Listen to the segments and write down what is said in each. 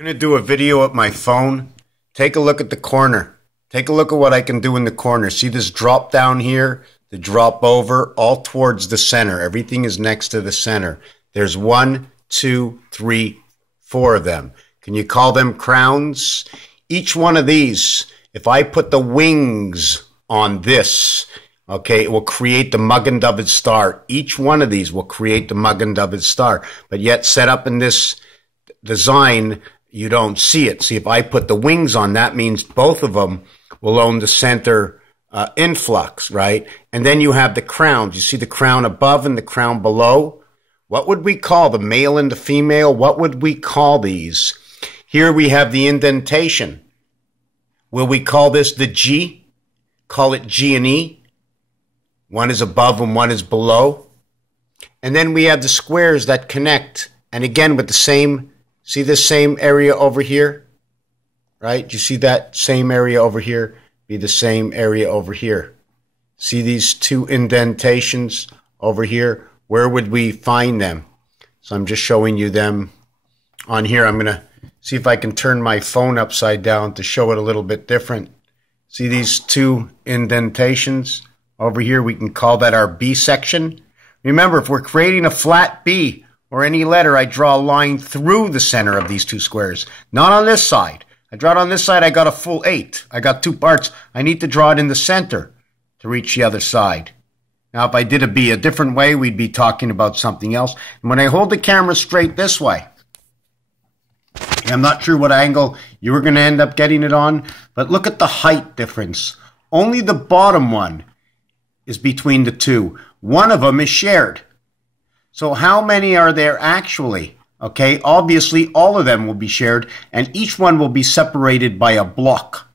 I'm going to do a video with my phone. Take a look at the corner. Take a look at what I can do in the corner. See this drop down here? The drop over, all towards the center. Everything is next to the center. There's 1, 2, 3, 4 of them. Can you call them crowns? Each one of these, if I put the wings on this, okay, it will create the mug-and-dove star. Each one of these will create the mug-and-dove star. But yet set up in this design, you don't see it. See, if I put the wings on, that means both of them will own the center influx, right? And then you have the crowns. You see the crown above and the crown below? What would we call the male and the female? What would we call these? Here we have the indentation. Will we call this the G? Call it G and E? One is above and one is below. And then we have the squares that connect. And again, with the same, see this same area over here? Right? You see that same area over here? Be the same area over here. See these two indentations over here? Where would we find them? So I'm just showing you them on here. I'm going to see if I can turn my phone upside down to show it a little bit different. See these two indentations over here? We can call that our B section. Remember, if we're creating a flat B or any letter, I draw a line through the center of these two squares. Not on this side. I draw it on this side, I got a full 8. I got 2 parts. I need to draw it in the center to reach the other side. Now, if I did a B a different way, we'd be talking about something else. And when I hold the camera straight this way, I'm not sure what angle you were going to end up getting it on, but look at the height difference. Only the bottom one is between the two. One of them is shared. So how many are there actually? Okay, obviously all of them will be shared, and each one will be separated by a block.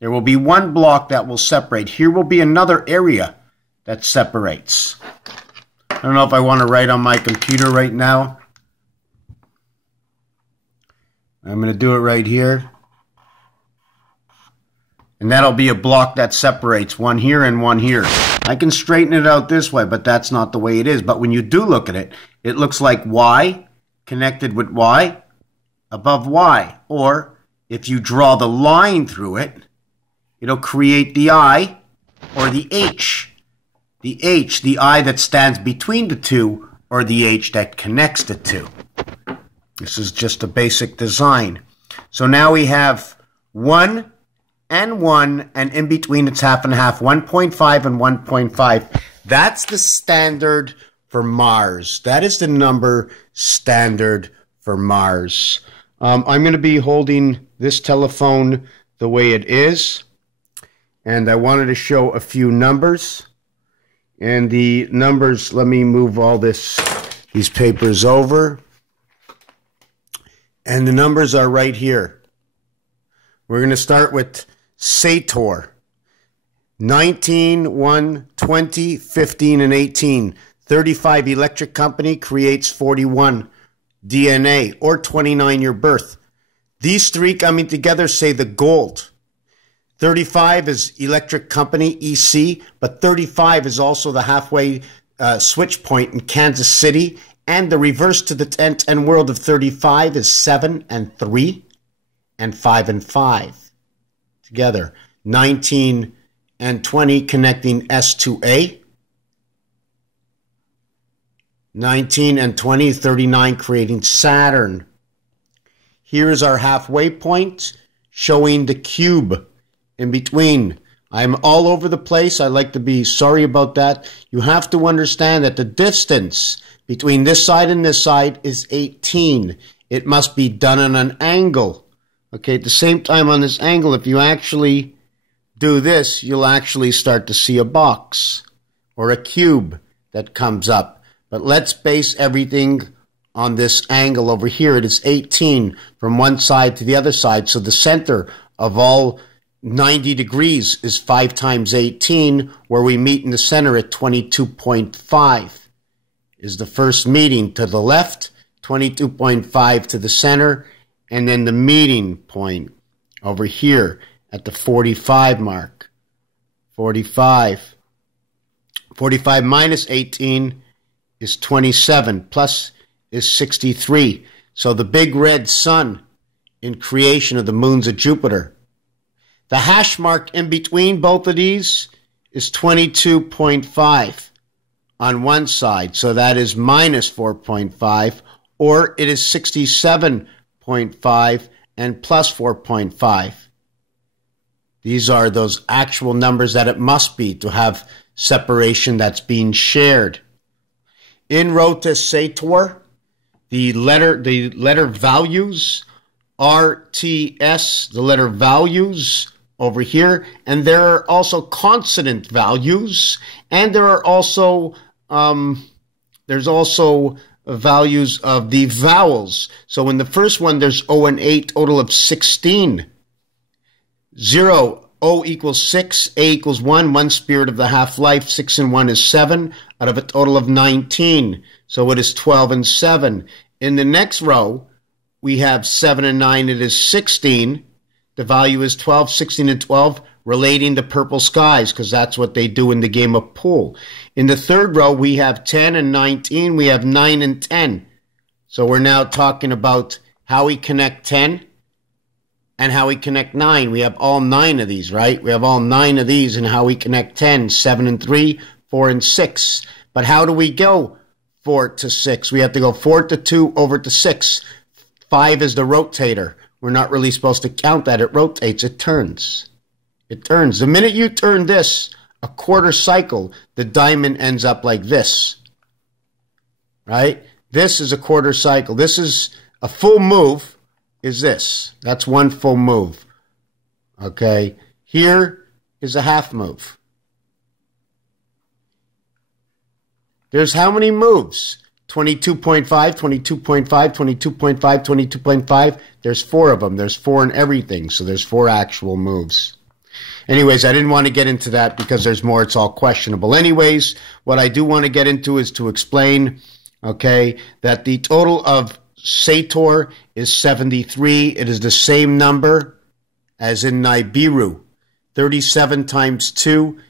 There will be one block that will separate. Here will be another area that separates. I don't know if I want to write on my computer right now. I'm going to do it right here. And that'll be a block that separates, one here and one here. I can straighten it out this way, but that's not the way it is. But when you do look at it, it looks like Y connected with Y above Y. Or if you draw the line through it, it'll create the I or the H. The H, the I that stands between the two, or the H that connects the two. This is just a basic design. So now we have 1 and 1, and in between it's half and half, 1.5 and 1.5. That's the standard for Mars. That is the number standard for Mars. I'm going to be holding this telephone the way it is, and I wanted to show a few numbers. And the numbers, let me move all these papers over. And the numbers are right here. We're going to start with Sator. 19, 1, 20, 15, and 18. 35 electric company creates 41 DNA, or 29 your birth. These three coming together say the gold. 35 is electric company, EC, but 35 is also the halfway switch point in Kansas City. And the reverse to the 10 world of 35 is 7 and 3 and 5 and 5 together. 19 and 20 connecting S to A. 19 and 20, 39 creating Saturn. Here is our halfway point showing the cube in between. I'm all over the place. I like to be sorry about that. You have to understand that the distance between this side and this side is 18. It must be done on an angle. Okay, at the same time on this angle, if you actually do this, you'll actually start to see a box or a cube that comes up. But let's base everything on this angle over here. It is 18 from one side to the other side. So the center of all 90 degrees is 5 times 18, where we meet in the center at 22.5. Is the first meeting to the left, 22.5 to the center, and then the meeting point over here at the 45 mark. 45. 45 minus 18 is 27, plus is 63. So the big red sun in creation of the moons of Jupiter. The hash mark in between both of these is 22.5 on one side, so that is minus 4.5, or it is 67.5 and plus 4.5. These are those actual numbers that it must be to have separation that's being shared. In Rotas Sator, the letter values, RTS, the letter values over here, and there are also consonant values, and there are also there's also values of the vowels. So in the first one, there's O and A, total of 16. 0, O equals 6, A equals 1, 1 spirit of the half-life, 6 and 1 is 7, out of a total of 19. So it is 12 and 7. In the next row, we have 7 and 9, it is 16. The value is 12, 16, and 12, relating to purple skies, because that's what they do in the game of pool. In the third row, we have 10 and 19. We have 9 and 10. So we're now talking about how we connect 10 and how we connect 9. We have all 9 of these, right? We have all 9 of these, and how we connect 10, 7 and 3, 4 and 6. But how do we go 4 to 6? We have to go 4 to 2 over to 6. 5 is the rotator. We're not really supposed to count that. It rotates. It turns. It turns. The minute you turn this, a quarter cycle, the diamond ends up like this. Right? This is a quarter cycle. This is a full move, is this. That's one full move. Okay? Here is a half move. There's how many moves? 22.5, 22.5, 22.5, 22.5. There's 4 of them. There's 4 in everything. So there's 4 actual moves. Anyways, I didn't want to get into that because there's more. It's all questionable. Anyways, what I do want to get into is to explain, okay, that the total of Sator is 73. It is the same number as in Nibiru. 37 times 2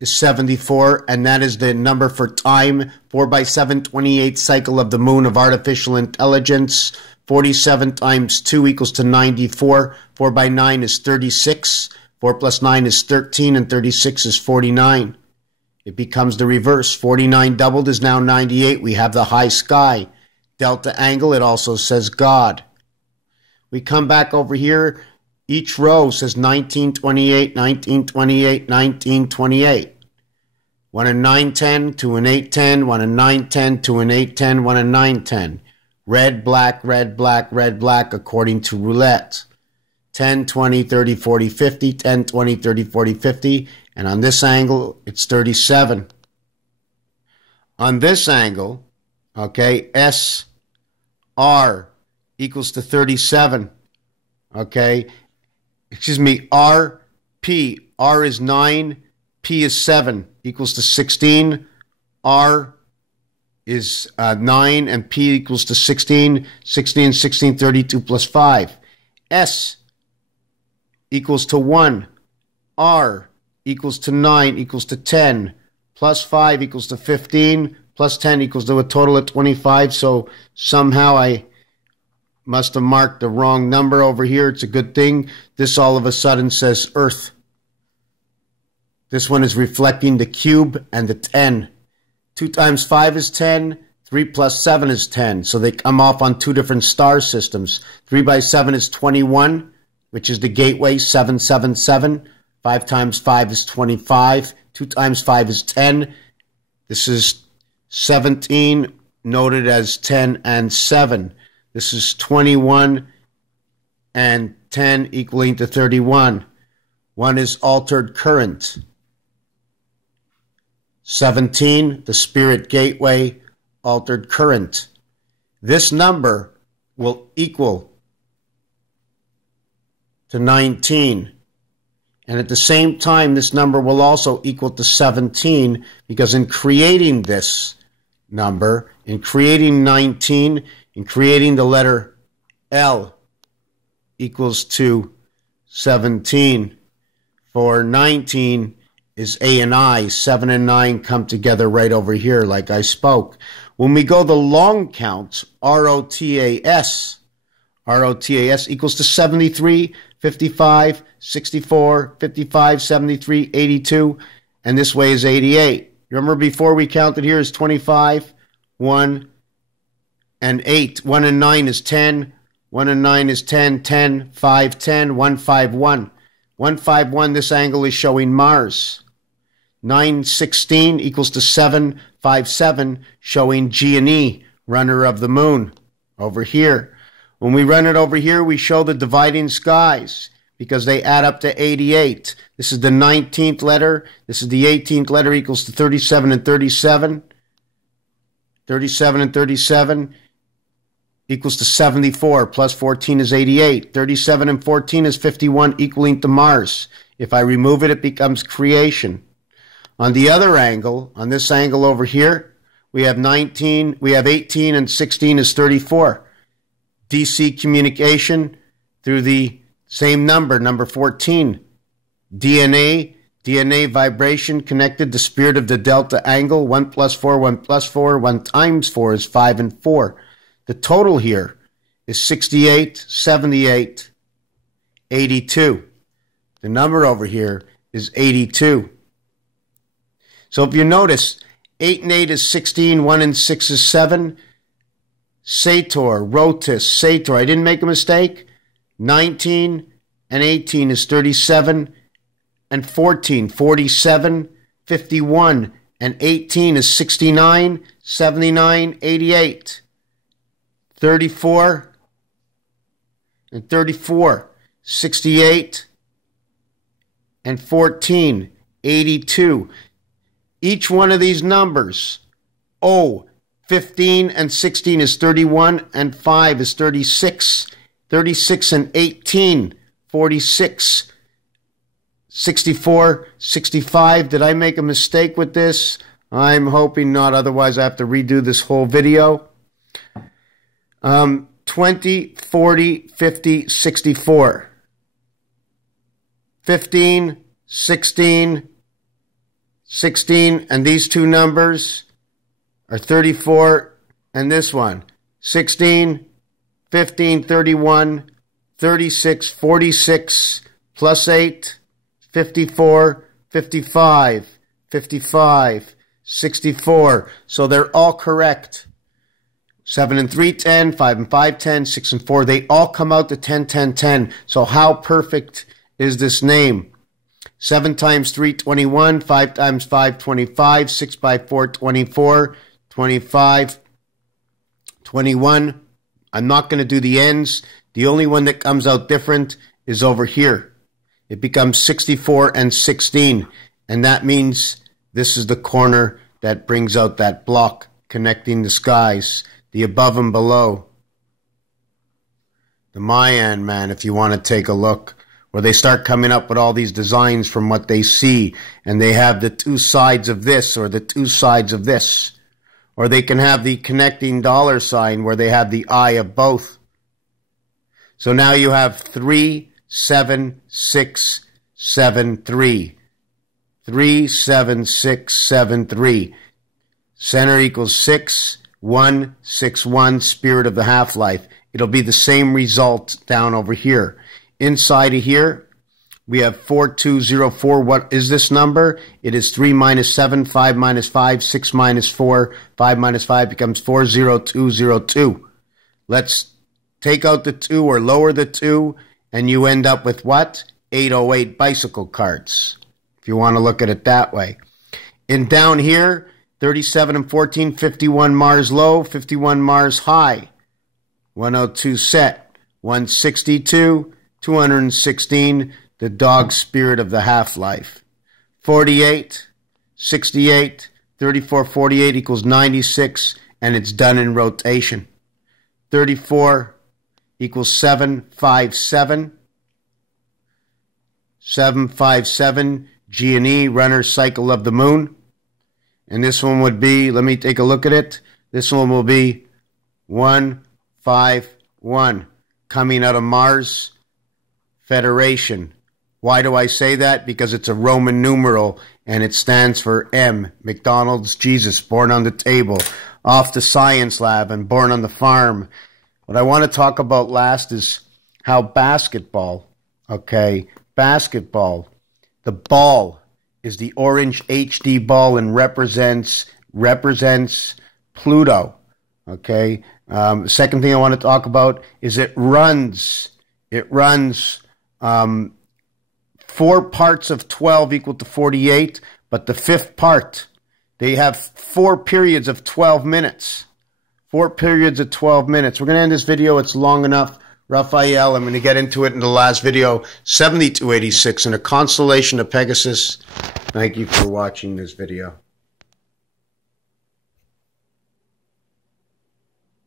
is 74, and that is the number for time. 4 by 7, 28 cycle of the moon of artificial intelligence. 47 times 2 equals to 94. 4 by 9 is 36. 4 plus 9 is 13, and 36 is 49. It becomes the reverse. 49 doubled is now 98. We have the high sky. Delta angle, it also says God. We come back over here. Each row says 1928, 1928, 1928. 1 and 910, 2 and 810, 1 and 910, 2 and 810, 1 and 910. Red, black, red, black, red, black, according to roulette. 10, 20, 30, 40, 50, 10, 20, 30, 40, 50. And on this angle, it's 37. On this angle, okay, SR equals to 37. Okay, excuse me, RP. R is 9, P is 7, equals to 16. R is 9, and P equals to 16. 16, 16, 32 plus 5. S equals to 1. R equals to 9 equals to 10. Plus 5 equals to 15. Plus 10 equals to a total of 25. So somehow I must have marked the wrong number over here. It's a good thing. This all of a sudden says Earth. This one is reflecting the cube and the 10. 2 times 5 is 10. 3 plus 7 is 10. So they come off on 2 different star systems. 3 by 7 is 21, which is the gateway, 777. 5 times 5 is 25. 2 times 5 is 10. This is 17, noted as 10 and 7. This is 21 and 10 equaling to 31. 1 is altered current. 17, the spirit gateway, altered current. This number will equal to 19. And at the same time, this number will also equal to 17, because in creating this number, in creating 19, in creating the letter L equals to 17. For 19 is A and I. 7 and 9 come together right over here like I spoke. When we go the long count, ROTAS, ROTAS equals to 73, 55, 64, 55, 73, 82, and this way is 88. Remember before we counted here is 25, 1, and 8. 1 and 9 is 10. 1 and 9 is 10, 10, 5, 10, 1, 5, 1. 1, 5, 1, this angle is showing Mars. 9, 16 equals to 7, 5, 7, showing G and E, runner of the moon, over here. When we run it over here, we show the dividing skies because they add up to 88. This is the 19th letter. This is the 18th letter equals to 37 and 37. 37 and 37 equals to 74, plus 14 is 88. 37 and 14 is 51, equaling to Mars. If I remove it, it becomes creation. On the other angle, on this angle over here, we have 18 and 16 is 34. DC communication through the same number 14. DNA vibration connected the spirit of the delta angle, 1 plus 4, 1 plus 4, 1 times 4 is 5 and 4. The total here is 68, 78, 82. The number over here is 82. So if you notice, 8 and 8 is 16, 1 and 6 is 7. Sator, Rotas, Sator, I didn't make a mistake. 19 and 18 is 37, and 14, 47, 51, and 18 is 69, 79, 88. 34 and 34, 68 and 14, 82. Each one of these numbers, 15 and 16 is 31, and 5 is 36, 36 and 18, 46, 64, 65. Did I make a mistake with this? I'm hoping not, otherwise I have to redo this whole video. 20, 40, 50, 64. 15, 16, 16, and these two numbers are 34, and this one, 16, 15, 31, 36, 46, plus 8, 54, 55, 55, 64. So they're all correct. 7 and 3, 10, 5 and 5, 10, 6 and 4. They all come out to 10, 10, 10. So how perfect is this name? 7 times 3, 21. 5 times 5, 25. 6 by 4, 24. 25, 21. I'm not going to do the ends. The only one that comes out different is over here. It becomes 64 and 16. And that means this is the corner that brings out that block connecting the skies. The above and below. The Mayan, man, if you want to take a look, where they start coming up with all these designs from what they see, and they have the two sides of this or the two sides of this. Or they can have the connecting dollar sign where they have the eye of both. So now you have 3, 7, 6, 7, 3. 3, 7, 6, 7, 3. Center equals 6. 1, 6, 1, spirit of the half-life. It'll be the same result down over here. Inside of here, we have 4204. What is this number? It is 3 minus 7, 5 minus 5, 6 minus 4. 5 minus 5 becomes 40202. Let's take out the 2 or lower the 2, and you end up with what? 808 bicycle cards, if you want to look at it that way. And down here, 37 and 14, 51 Mars low, 51 Mars high. 102 set. 162, 216, the dog spirit of the half-life. 48, 68, 34, 48 equals 96, and it's done in rotation. 34 equals 757. 757, G and E, runner cycle of the moon. And this one would be, let me take a look at it. This one will be 151, coming out of Mars Federation. Why do I say that? Because it's a Roman numeral, and it stands for M. McDonald's Jesus, born on the table, off the science lab, and born on the farm. What I want to talk about last is how basketball, okay, basketball, the ball is the orange HD ball and represents Pluto, okay? The second thing I want to talk about is it runs 4 parts of 12 equal to 48, but the fifth part, they have 4 periods of 12 minutes. 4 periods of 12 minutes. We're going to end this video. It's long enough. Raphael, I'm going to get into it in the last video. 7286 in a constellation of Pegasus. Thank you for watching this video.